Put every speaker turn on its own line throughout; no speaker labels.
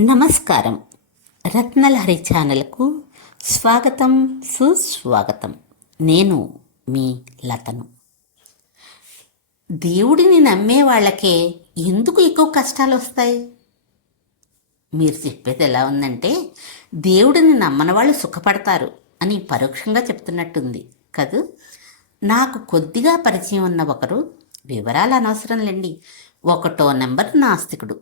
నమస్కారం. రత్నలహరి ఛానల్కు స్వాగతం సుస్వాగతం. నేను మీ లతను. దేవుడిని నమ్మే వాళ్ళకే ఎందుకు ఎక్కువ కష్టాలు వస్తాయి? మీరు చెప్పేది ఎలా ఉందంటే దేవుడిని నమ్మని వాళ్ళు సుఖపడతారు అని పరోక్షంగా చెప్తున్నట్టుంది కదూ? నాకు కొద్దిగా పరిచయం ఉన్న ఒకరు వివరాలు అనవసరం లేండి. ఒకటో నెంబర్ నాస్తికుడు.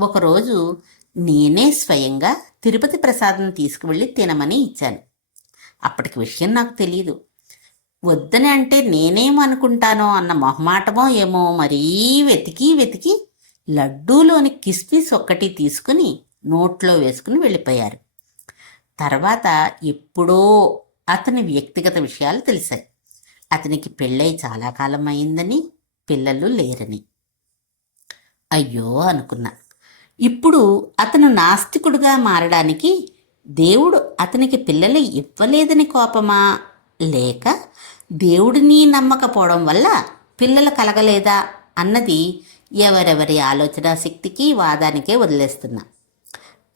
ఒకరోజు నేనే స్వయంగా తిరుపతి ప్రసాదం తీసుకువెళ్ళి తినమని ఇచ్చాను. అప్పటికి విషయం నాకు తెలియదు వద్దని అంటే నేనేమనుకుంటానో అన్న మొహమాటమో ఏమో మరీ వెతికి వెతికి లడ్డూలోని కిస్మిస్ ఒక్కటి తీసుకుని నోట్లో వేసుకుని వెళ్ళిపోయారు. తర్వాత ఎప్పుడో అతని వ్యక్తిగత విషయాలు తెలిసాయి. అతనికి పెళ్ళై చాలా కాలం అయిందని పిల్లలు లేరని. అయ్యో అనుకున్నా. ఇప్పుడు అతను నాస్తికుడుగా మారడానికి దేవుడు అతనికి పిల్లలు ఇవ్వలేదని కోపమా? లేక దేవుడిని నమ్మకపోవడం వల్ల పిల్లలు కలగలేదా? అన్నది ఎవరెవరి ఆలోచన శక్తికి వాదానికే వదిలేస్తున్నా.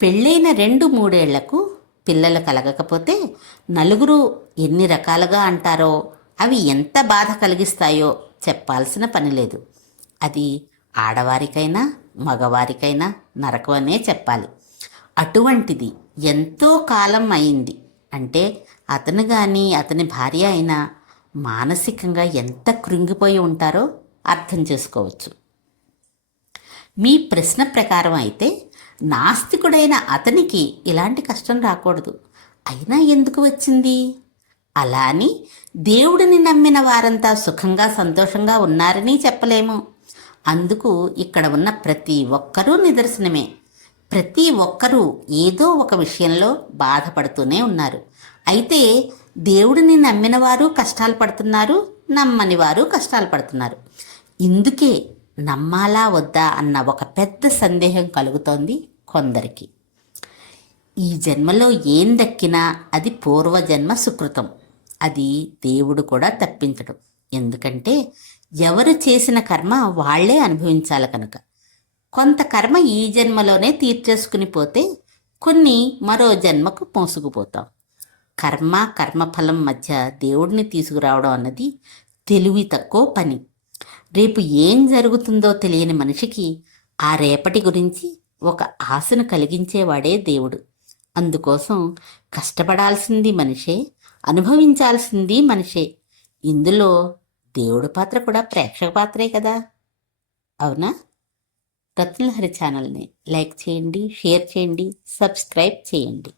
పెళ్ళైన రెండు మూడేళ్ళకు పిల్లలు కలగకపోతే నలుగురు ఎన్ని రకాలుగా అంటారో అవి ఎంత బాధ కలిగిస్తాయో చెప్పాల్సిన పని లేదు. అది ఆడవారికైనా మగవారికైనా నరకమనే చెప్పాలి. అటువంటిది ఎంతో కాలం అయింది. అంటే అతను కానీ అతని భార్య అయినా మానసికంగా ఎంత కృంగిపోయి ఉంటారో అర్థం చేసుకోవచ్చు. మీ ప్రశ్న ప్రకారం అయితే నాస్తికుడైన అతనికి ఇలాంటి కష్టం రాకూడదు. అయినా ఎందుకు వచ్చింది? అలా అని దేవుడిని నమ్మిన వారంతా సుఖంగా సంతోషంగా ఉన్నారని చెప్పలేము. అందుకు ఇక్కడ ఉన్న ప్రతి ఒక్కరూ నిదర్శనమే. ప్రతి ఒక్కరూ ఏదో ఒక విషయంలో బాధపడుతూనే ఉన్నారు. అయితే దేవుడిని నమ్మిన వారు కష్టాలు పడుతున్నారు నమ్మని వారు కష్టాలు పడుతున్నారు. ఇందుకే నమ్మాలా వద్దా అన్న ఒక పెద్ద సందేహం కలుగుతోంది కొందరికి. ఈ జన్మలో ఏం దక్కినా అది పూర్వజన్మ సుకృతం. అది దేవుడు కూడా తప్పించడం. ఎందుకంటే ఎవరు చేసిన కర్మ వాళ్ళే అనుభవించాలి కనుక. కొంత కర్మ ఈ జన్మలోనే తీర్చేసుకుని పోతే కొన్ని మరో జన్మకు మోసుకుపోతాం. కర్మ కర్మఫలం మధ్య దేవుడిని తీసుకురావడం అన్నది తెలివి తక్కువ పని. రేపు ఏం జరుగుతుందో తెలియని మనిషికి ఆ రేపటి గురించి ఒక ఆశను కలిగించేవాడే దేవుడు. అందుకోసం కష్టపడాల్సింది మనిషే అనుభవించాల్సింది మనిషే. ఇందులో దేవుడి పాత్ర కూడా ప్రేక్షక పాత్రే కదా. అవునా? రత్నలహరి ఛానల్ని లైక్ చేయండి షేర్ చేయండి సబ్స్క్రైబ్ చేయండి.